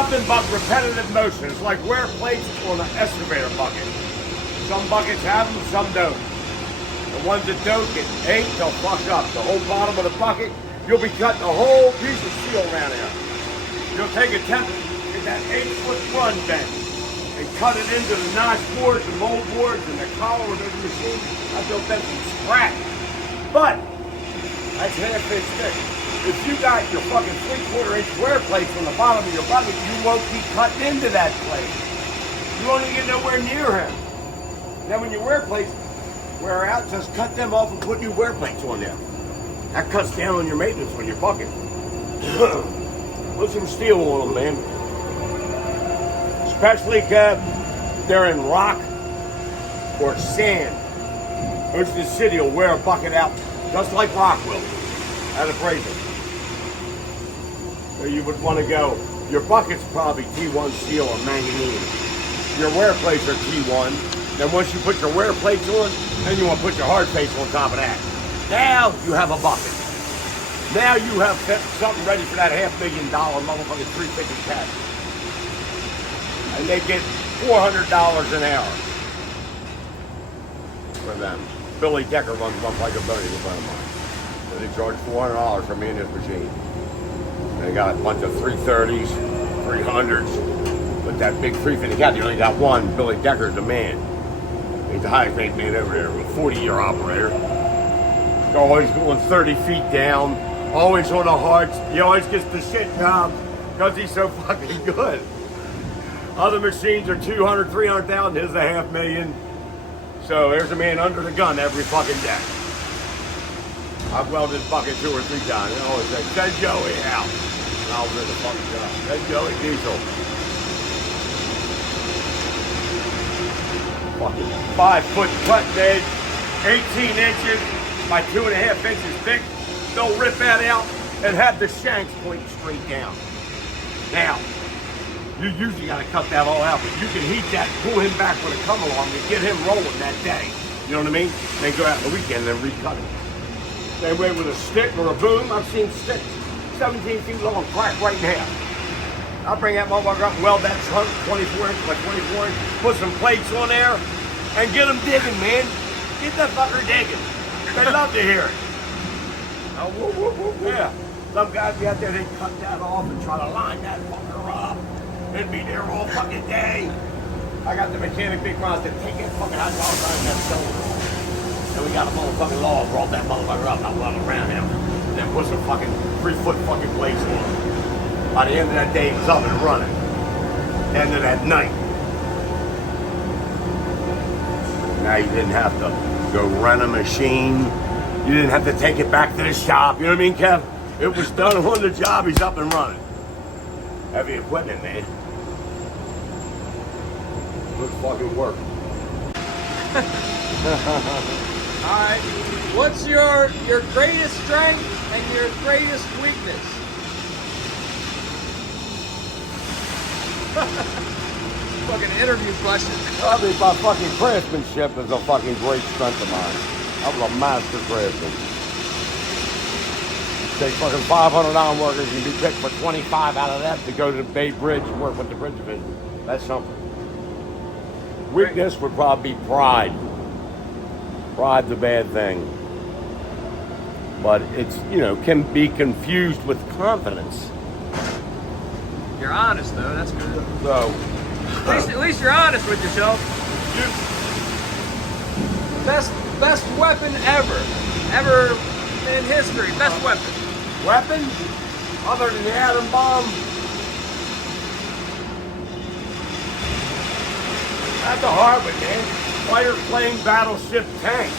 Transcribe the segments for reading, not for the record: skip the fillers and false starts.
nothing but repetitive motion. It's like wear plates on an excavator bucket. Some buckets have them, some don't. The ones that don't get ate, they'll fuck up. The whole bottom of the bucket, you'll be cutting a whole piece of steel around here. You'll take a template, get that 8-foot run bent, and cut it into the notch boards, the mold boards, and the collar with those machines. I built them from scratch. But that's half-inch thick. If you got your fucking 3/4 inch wear plates on the bottom of your bucket, you won't be cutting into that plate. You won't even get nowhere near him. Then when your wear plates wear out, just cut them off and put new wear plates on there. That cuts down on your maintenance on your bucket. Put some steel on them, man. Especially if they're in rock or sand. Most of the city will wear a bucket out just like rock will at appraisal. So you would want to go, your bucket's probably T1 steel or manganese. Your wear plates are T1. Then once you put your wear plates on, then you want to put your hard plates on top of that. Now you have a bucket. Now you have something ready for that $500,000 motherfucking 350 cash. And they get $400 an hour for them. Billy Decker runs them up like a buddy with of mine. So they charge $400 for me and his machine. They got a bunch of 330s, 300s, but that big 350 cat, they only got one. Billy Decker's the man. He's the highest paid man over there, a 40-year operator. Always going 30 feet down, always on the hearts. He always gets the shit job because he's so fucking good. Other machines are 200, 300,000. His is $500,000. So there's a man under the gun every fucking day. I've welded his bucket 2 or 3 times. And I always say, send Joey out. And I was in the fucking job. Send Joey Diesel. Fucking 5-foot cutting edge, 18 inches by 2.5 inches thick. They'll rip that out and have the shanks pointing straight down. Now, you usually got to cut that all out, but you can heat that, pull him back with a come along and get him rolling that day. You know what I mean? Then go out on the weekend and then recut it. Same way with a stick or a boom. I've seen sticks 17 feet long crack right in half. I'll bring that motherfucker up and weld that trunk 24 inch by 24 inch, put some plates on there, and get them digging, man. Get that fucker digging. They love to hear it. Oh, whoop, whoop, whoop, yeah. Some guys be out there, they cut that off and try to line that fucker up. They'd be there all fucking day. I got the mechanic big rods that take that fucking hot dog out of that shoulder. And we got a motherfucking log, brought that motherfucker up, I weld around him. And then put some fucking 3-foot fucking plates on him. By the end of that day, he was up and running. End of that night. Now you didn't have to go rent a machine. You didn't have to take it back to the shop. You know what I mean, Kev? It was done on the job. He's up and running. Heavy equipment, man. Good fucking work. All right. What's your greatest strength and your greatest weakness? Fucking interview question. Probably my fucking craftsmanship is a fucking great strength of mine. I'm a master craftsman. Take fucking 500 iron workers and be picked for 25 out of that to go to the Bay Bridge and work with the bridge division. That's something. Weakness would probably be pride. Pride's a bad thing. But it's, you know, can be confused with confidence. You're honest though, that's good. So, At least you're honest with yourself. Best weapon ever in history. Best weapon. weapon, other than the atom bomb, that's a hard one, man. Fighter plane, battleship, tank.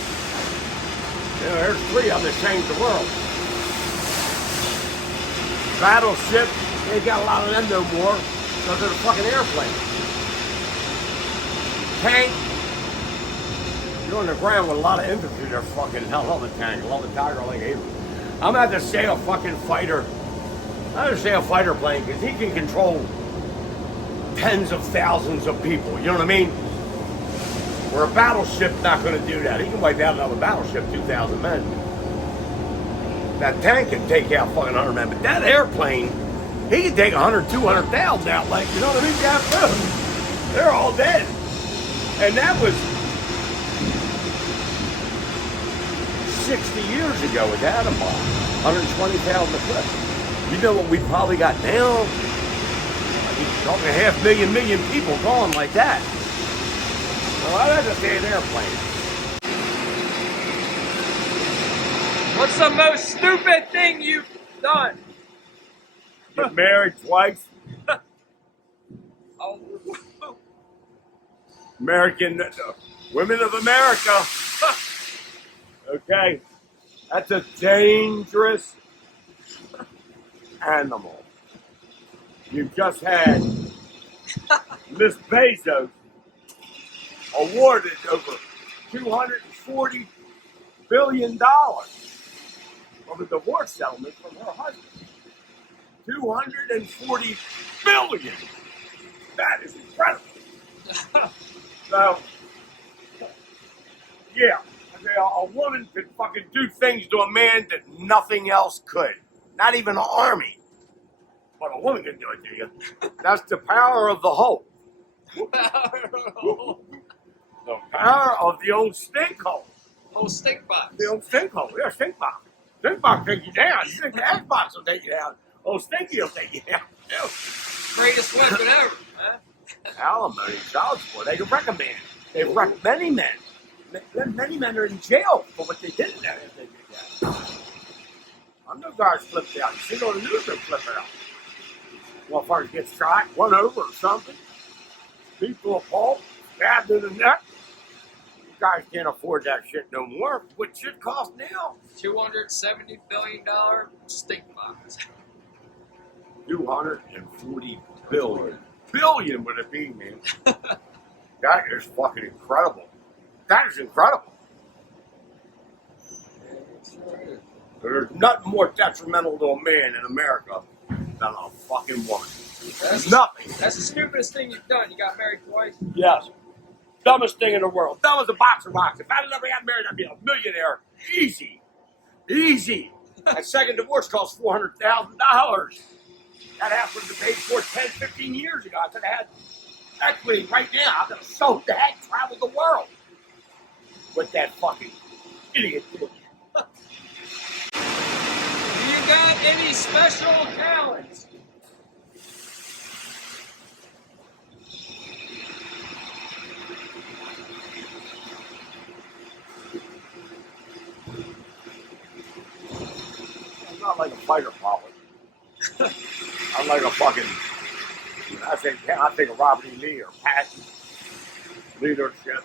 You know, there's 3 of them that changed the world. Battleship, they ain't got a lot of them no more because they're a fucking airplane. Tank, you're on the ground with a lot of infantry. They're fucking hell of a tank. I love the Tiger like Abrams. I'm about to say a fucking fighter. I'm going to say a fighter plane because he can control tens of thousands of people. You know what I mean? Where a battleship's not going to do that. He can wipe out another battleship, 2,000 men. That tank can take out fucking 100 men. But that airplane, He can take 100, 200,000 out, like, you know what I mean? Yeah, boom. They're all dead. And that was 60 years ago with atom bomb. 120,000 a clip. You know what we probably got now? You're talking 500,000 people gone like that. Well, that's a damn airplane. What's the most stupid thing you've done? Get married twice. Oh. American women of America. Okay, that's a dangerous animal. You just had Miss Bezos awarded over $240 billion of a divorce settlement from her husband. $240 billion. That is incredible. So, yeah, a woman could fucking do things to a man that nothing else could. Not even an army. But a woman can do it to you. That's the power of the hoe. The power of the old stink hole. Oh, stink box. The old stink hole. Yeah, stink box. Stink box take you down. You think the Xbox will take you down. Old Stinky will take you down. Yeah. Greatest weapon ever, huh? Alimony, child support. They can recommend. They've wrecked many men. Many men are in jail for what they did in that. If they did that. I know guys flipped out. You see on the news they flip out. Motherfuckers get shot, run over or something. People are appalled, stabbed in the neck. You guys can't afford that shit no more. What shit cost now? $270 billion stink box. 240 billion. Billion would it be, man? That is fucking incredible. That is incredible. There's nothing more detrimental to a man in America than a fucking woman. Nothing. That's the stupidest thing you've done. You got married twice? Yes. Dumbest thing in the world. Dumb as a box of rocks. If I'd never got married, I'd be a millionaire. Easy. Easy. That second divorce cost $400,000. That happened to pay for 10, 15 years ago. I could have had equity right now. I could have sold that and traveled the world. With that fucking idiot bitch. Do you got any special talents? I'm not like a fighter pilot. I'm like a fucking, I think of Robert E. Lee or passion, leadership,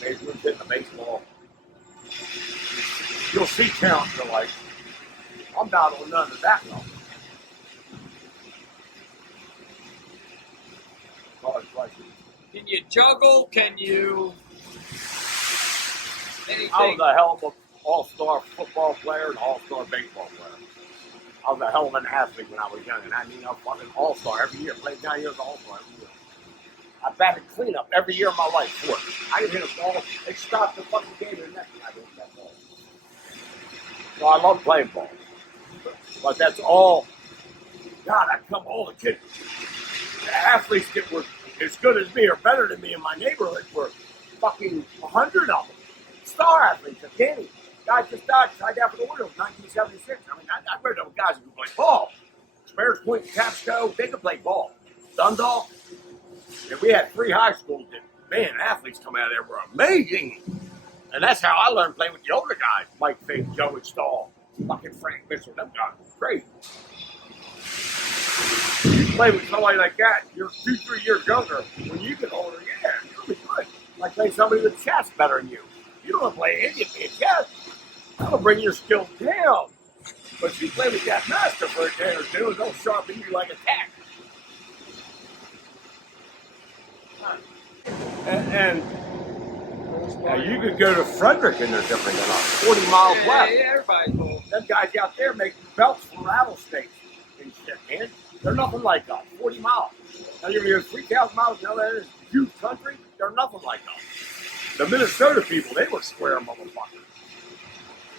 baseball, hitting the baseball. You'll see talent you're like, I'm not on none of that level. Can you juggle? Can you anything? I was a hell of an all-star football player and all-star baseball player. I was a hell of an athlete when I was young, and I mean, I was fucking all-star every year. Played 9 years all-star every year. I batted cleanup every year of my life for it. I could hit a ball. They stopped the fucking game the next time I hit that ball. So I love playing ball. But that's all. God, I come all the kids. The athletes that were as good as me or better than me in my neighborhood were fucking 100 of them. Star athletes, a Danny. Guy just died, tried out for the Orioles in 1976. I mean, I read those guys who could play ball. Spears Point and Capsco, they could play ball. Dundalk. And we had 3 high schools that, man, athletes come out of there were amazing. And that's how I learned playing with the older guys. Mike Fink, Joey Stahl, fucking Frank Mitchell, them guys were great. You play with somebody like that, you're 2, 3 years younger. When you get older, yeah, you'll be good. Like play somebody with chess better than you. You don't want to play Indian play chess. That'll bring your skills down. But if you play with that master for a day or two, they'll sharpen you like a tack. And you could go to Frederick and they're different than us. 40 miles west. Yeah, everybody's cool. Them guys out there making belts from rattlesnakes and shit, man. They're nothing like us. 40 miles. Now you're 3,000 miles down there in this huge country. They're nothing like us. The Minnesota people, they were square motherfuckers.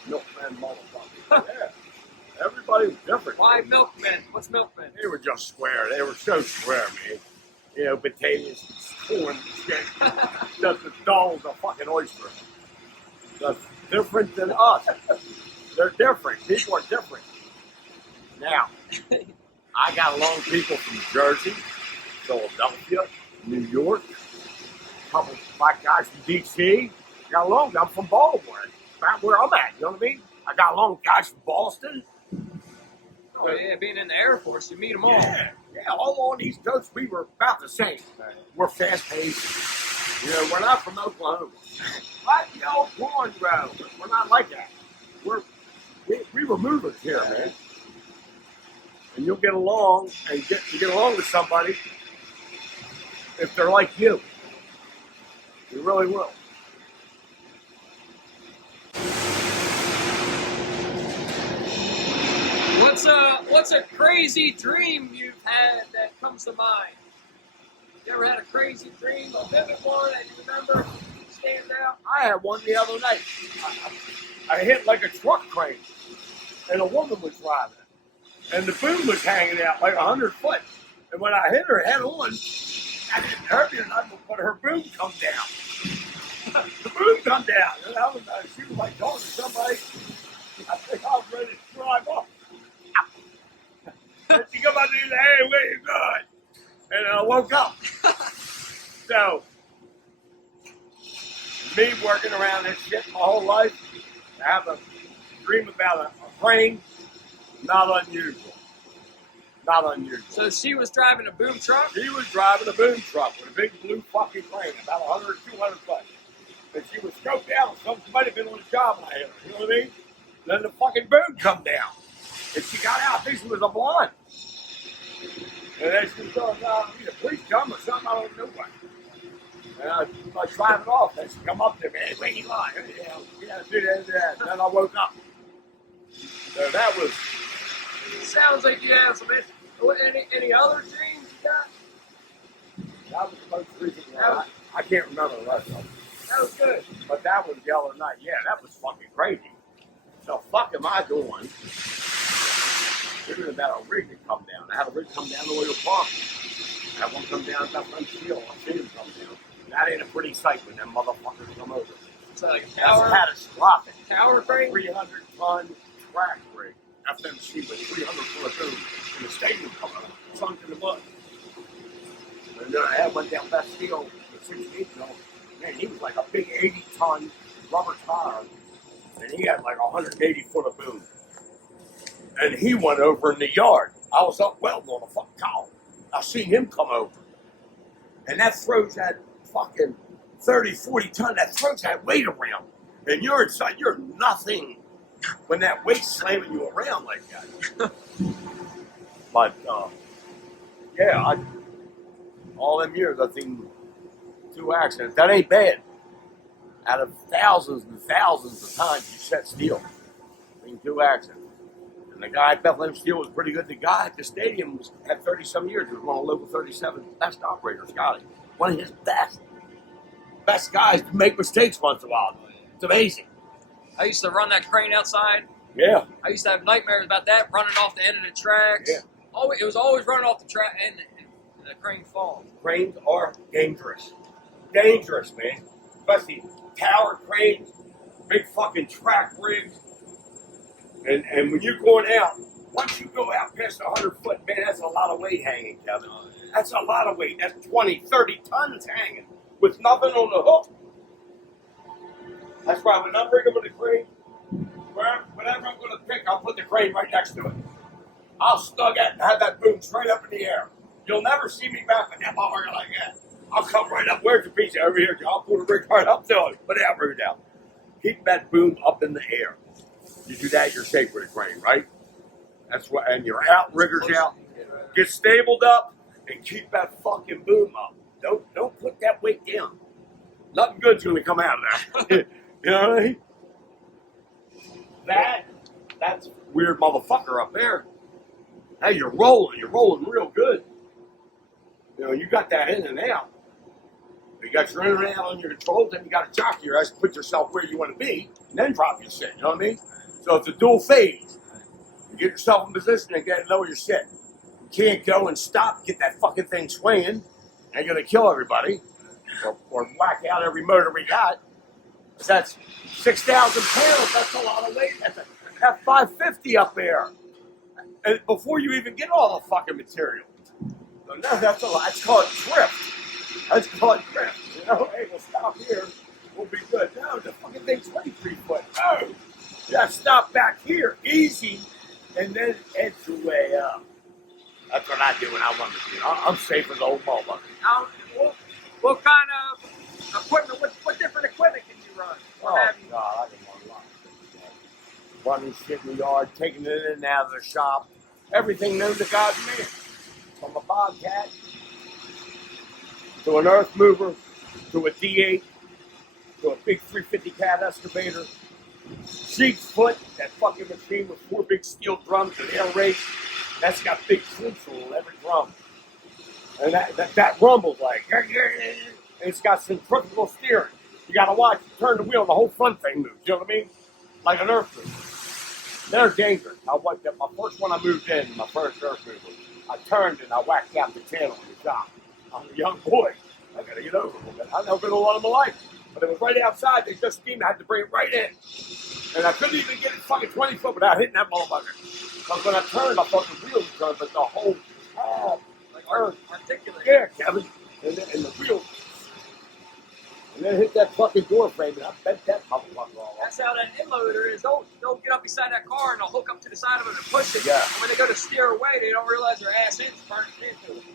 Milkman motherfuckers. Yeah. Everybody was different. Why milkmen? What's milkmen? They were just square. They were so square, man. You know, potatoes, corn, shit. Just as dull as a fucking oyster. Just different than us. They're different. People are different. Now, I got along with people from Jersey, Philadelphia, New York, a couple of black guys from D.C. Got along. I'm from Baltimore. About where I'm at. You know what I mean? I got along with guys from Boston. Oh yeah, being in the Air Force, you meet them all. Yeah, all on the East Coast, we were about the same. We're fast-paced. You know, we're not from Oklahoma. Like the old corn row. We're not like that. We were movers here, man. And you'll get along and you get along with somebody if they're like you. You really will. What's a crazy dream you've had that comes to mind? You ever had a crazy dream, a vivid one that you remember stands out? I had one the other night. I hit like a truck crane, and a woman was driving it. And the boom was hanging out like 100 foot. And when I hit her head on, I didn't hurt her nothing, but her boom come down. The boom come down. And she was like talking to somebody. I think I was ready to drive off. And she come up to me and said, "Hey, where you going?" And I woke up. So, me working around this shit my whole life, to have a dream about a crane, not unusual. Not unusual. So she was driving a boom truck? She was driving a boom truck with a big blue fucking crane, about 100 or 200 foot. And she was scoped out. Somebody had been on the job when I hit her. You know what I mean? Then the fucking boom come down. And she got out. I think she was a blonde. And then she was going, either police come or something. I don't know what. And I was driving off. And she come up to me. "Hey, where you going?" Yeah, do that. And then I woke up. So that was... Sounds like you have some... Any other dreams you got? That was the most recent one. I can't remember the rest of them. That was good. But that was the other night. Yeah, that was fucking crazy. So fuck am I doing? Thinking about a rig to come down. I had a rig come down the Oil Park. I had one come down about one steel. I seen it come down. That ain't a pretty sight when them motherfuckers come over. It's like a That's tower. catastrophic. Tower crane? 300-ton track rig. FMC with 300 foot boom in the stadium come over. Sunk in the mud. And then I had one down that steel, the 16 ton. Man, he was like a big 80-ton rubber tire. And he had like 180 foot of boom. And he went over in the yard. I was up welding on a fucking column. I seen him come over. And that throws that fucking 30, 40 ton, that throws that weight around. And you're inside, you're nothing when that weight's slamming you around like that. But, yeah, all them years I've seen 2 accidents. That ain't bad. Out of thousands and thousands of times you set steel. I mean, 2 accidents. And the guy at Bethlehem Steel was pretty good. The guy at the stadium had 30-some years. He was one of the local 37 best operators, Scotty. One of his best guys to make mistakes once in a while. It's amazing. I used to run that crane outside. Yeah. I used to have nightmares about that, running off the end of the tracks. Yeah. It was always running off the track and the crane falling. Cranes are dangerous. Dangerous, man. Especially tower cranes, big fucking track rigs. And when you're going out, once you go out past 100 foot, man, that's a lot of weight hanging, Kevin. That's a lot of weight. That's 20, 30 tons hanging with nothing on the hook. That's why when I'm rigging with a crane, whatever I'm going to pick, I'll put the crane right next to it. I'll snug it and have that boom straight up in the air. You'll never see me back with that motherfucker like that. I'll come right up. Where's the piece over here? I'll pull the rig right up to it. Put that rig down. Keep that boom up in the air. You do that, you're safe with a crane, right? That's what, and your outriggers out. Get stabled up and keep that fucking boom up. Don't put that weight down. Nothing good's gonna come out of that. You know what I mean? That's weird motherfucker up there. Hey, you're rolling real good. You know, you got that in and out. You got your in and out on your controls, then you got to jockey your ass, put yourself where you want to be, and then drop your shit. You know what I mean? So it's a dual phase. You get yourself in position and get know your shit. You can't go and stop, get that fucking thing swinging. Ain't gonna kill everybody or whack out every motor we got. That's 6,000 pounds. That's a lot of weight. That's a F550 up there. And before you even get all the fucking material. So no, that's a lot. It's called drift. That's called drift. You know, hey, we'll stop here. We'll be good. No, the fucking thing's 23 foot. No. You gotta stop back here, easy, and then edge your way up. That's what I do when I want to do. I'm safe as old motherfucker. What kind of equipment? What different equipment can you run? Oh, God, I can run a lot. Running shit in the yard, taking it in and out of the shop. Everything known to God's man. From a Bobcat to an earth mover to a D8 to a big 350 cat excavator. Sheep's foot, that fucking machine with 4 big steel drums and air rate. That's got big clincher on every drum. And that rumbles like, and it's got centrifugal steering. You gotta watch, turn the wheel, the whole front thing moves. You know what I mean? Like an earth mover. They're dangerous. My first one I moved in, my first earth mover, I turned and I whacked out the channel in the shop. I'm a young boy. I gotta get over it a little bit. I've never been on one in my life. But it was right outside. They just steamed. I had to bring it right in. And I couldn't even get it fucking 20 foot without hitting that motherfucker. Because when I turned, I thought the wheels turned, but the whole cab, like earth, articulate. Yeah, Kevin. And the wheels. And then hit that fucking door frame, and I bent that motherfucker all off. That's how that inloader is. They'll get up beside that car and they'll hook up to the side of it and push it. Yeah. And when they go to steer away, they don't realize their ass ends burnt into it.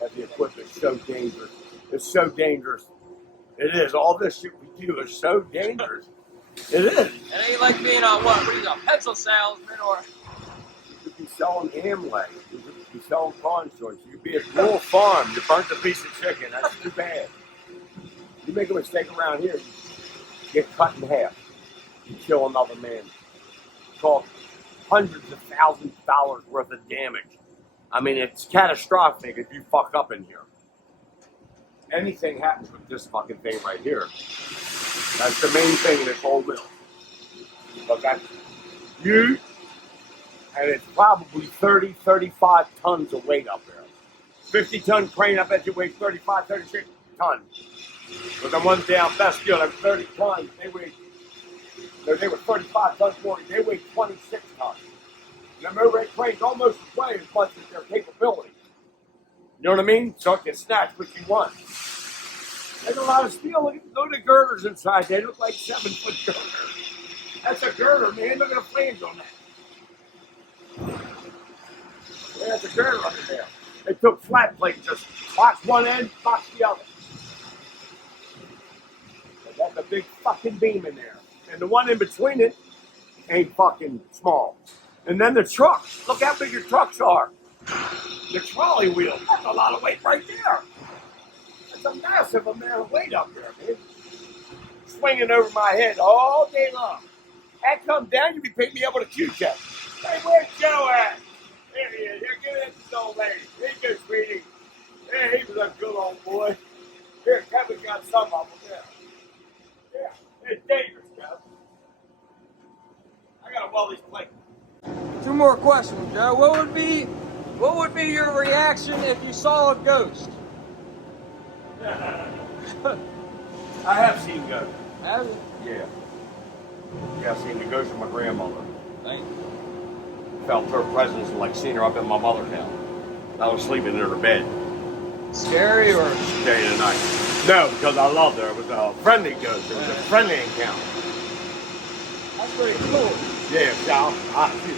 That the equipment's so dangerous. It's so dangerous. It is. All this shit we do is so dangerous. It is. It ain't like being on what are you, a pencil salesman or... You could be selling Amway. You could be selling corn shorts. You could be at Rural Farm. You burnt a piece of chicken. That's too bad. You make a mistake around here, you get cut in half. You kill another man. It's called hundreds of thousands of dollars worth of damage. I mean, it's catastrophic if you fuck up in here. Anything happens with this fucking thing right here. That's the main thing in this whole mill. But that's huge, and it's probably 30, 35 tons of weight up there. 50-ton crane, I bet you weighs 35, 36 tons. But the ones down Bastille, they're 30 tons. They were 35 tons more. They weigh 26 tons. And the mill rate cranes almost weigh as much as their capability. You know what I mean? So it can snatch what you want. There's a lot of steel. Look at the girders inside. They look like 7-foot girders. That's a girder, man. Look at the flames on that. Yeah, that's a girder under there. They took flat plate, just box one end, box the other. But that's a big fucking beam in there. And the one in between it ain't fucking small. And then the trucks. Look how big your trucks are. The trolley wheel. That's a lot of weight right there. That's a massive amount of weight up there, man. Swinging over my head all day long. That comes down, you be picking me up with a Q-tip. Hey, where's Joe at? There he is. Here, give it to the old lady. Here you go, sweetie. Yeah, he was a good old boy. Here, Kevin's got some of them. Yeah, it's dangerous, Kev. I gotta weld these plates. 2 more questions, Joe. What would be your reaction if you saw a ghost? I have seen ghosts. Have you? Yeah. Yeah, I've seen the ghost of my grandmother. Thank you. Felt her presence like seeing her up in my mother's house. I was sleeping in her bed. Scary or? Day and night. No, because I loved her. It was a friendly ghost. It was a friendly encounter. That's pretty cool. Yeah, she's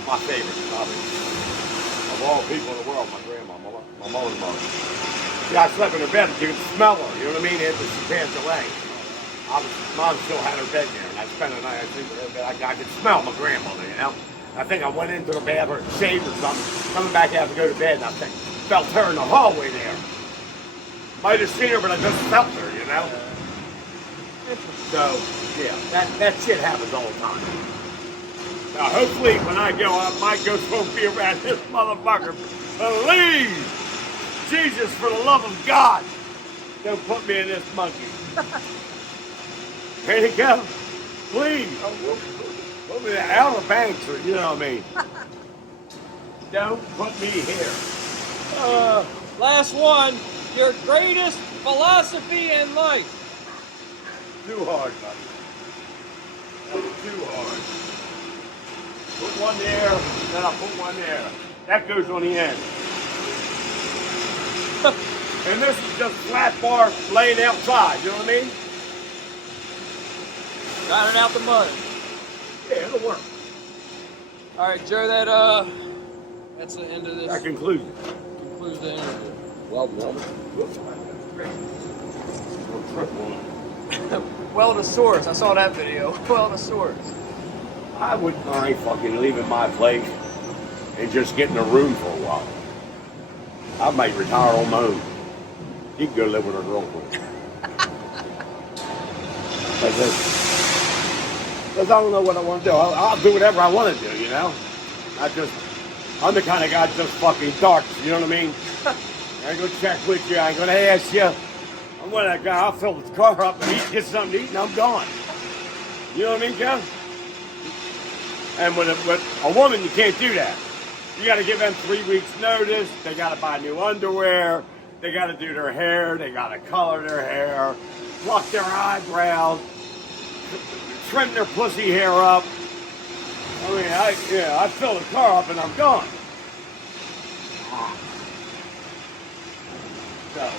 my favorite, probably. Of all people in the world, my grandma, my mother's mother. Yeah, I slept in her bed and you could smell her, you know what I mean? After she passed away. Mom still had her bed there, and I spent the night, I could smell my grandmother, you know? I think I went into the bathroom, shaved or something, coming back out to go to bed, and I felt her in the hallway there. Might have seen her, but I just felt her, you know? So, yeah, that shit happens all the time. Now, hopefully, when I go up, my ghost won't be around this motherfucker. Please, Jesus, for the love of God, don't put me in this monkey. Here you go. Please. Put me in the Outer Banks, or you know what I mean. Don't put me here. Last one. Your greatest philosophy in life. Too hard, buddy. That's too hard. Put one there, then I'll put one there. That goes on the end. And this is just flat bar laying outside, you know what I mean? Grinding out the mud. Yeah, it'll work. All right, Joe. That's the end of this. That concludes it. Concludes the interview. Well done. Weldosaurus. I saw that video. Weldosaurus. I wouldn't mind fucking leaving my place and just getting a room for a while. I might retire on my own. You can go live with her girlfriend. Because I don't know what I want to do. I'll do whatever I want to do, you know? I'm the kind of guy that just fucking darts, you know what I mean? I ain't gonna check with you, I ain't gonna ask you. I'm one of that guy, I'll fill the car up and get something to eat and I'm gone. You know what I mean, Joe? And with a woman, you can't do that. You gotta give them 3 weeks notice, they gotta buy new underwear, they gotta do their hair, they gotta color their hair, pluck their eyebrows, trim their pussy hair up. I mean, I fill the car up and I'm gone. So,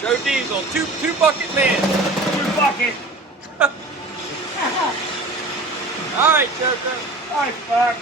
Joe Diesel, two bucket man. 2 bucket. All right, Joe. All right, Spark.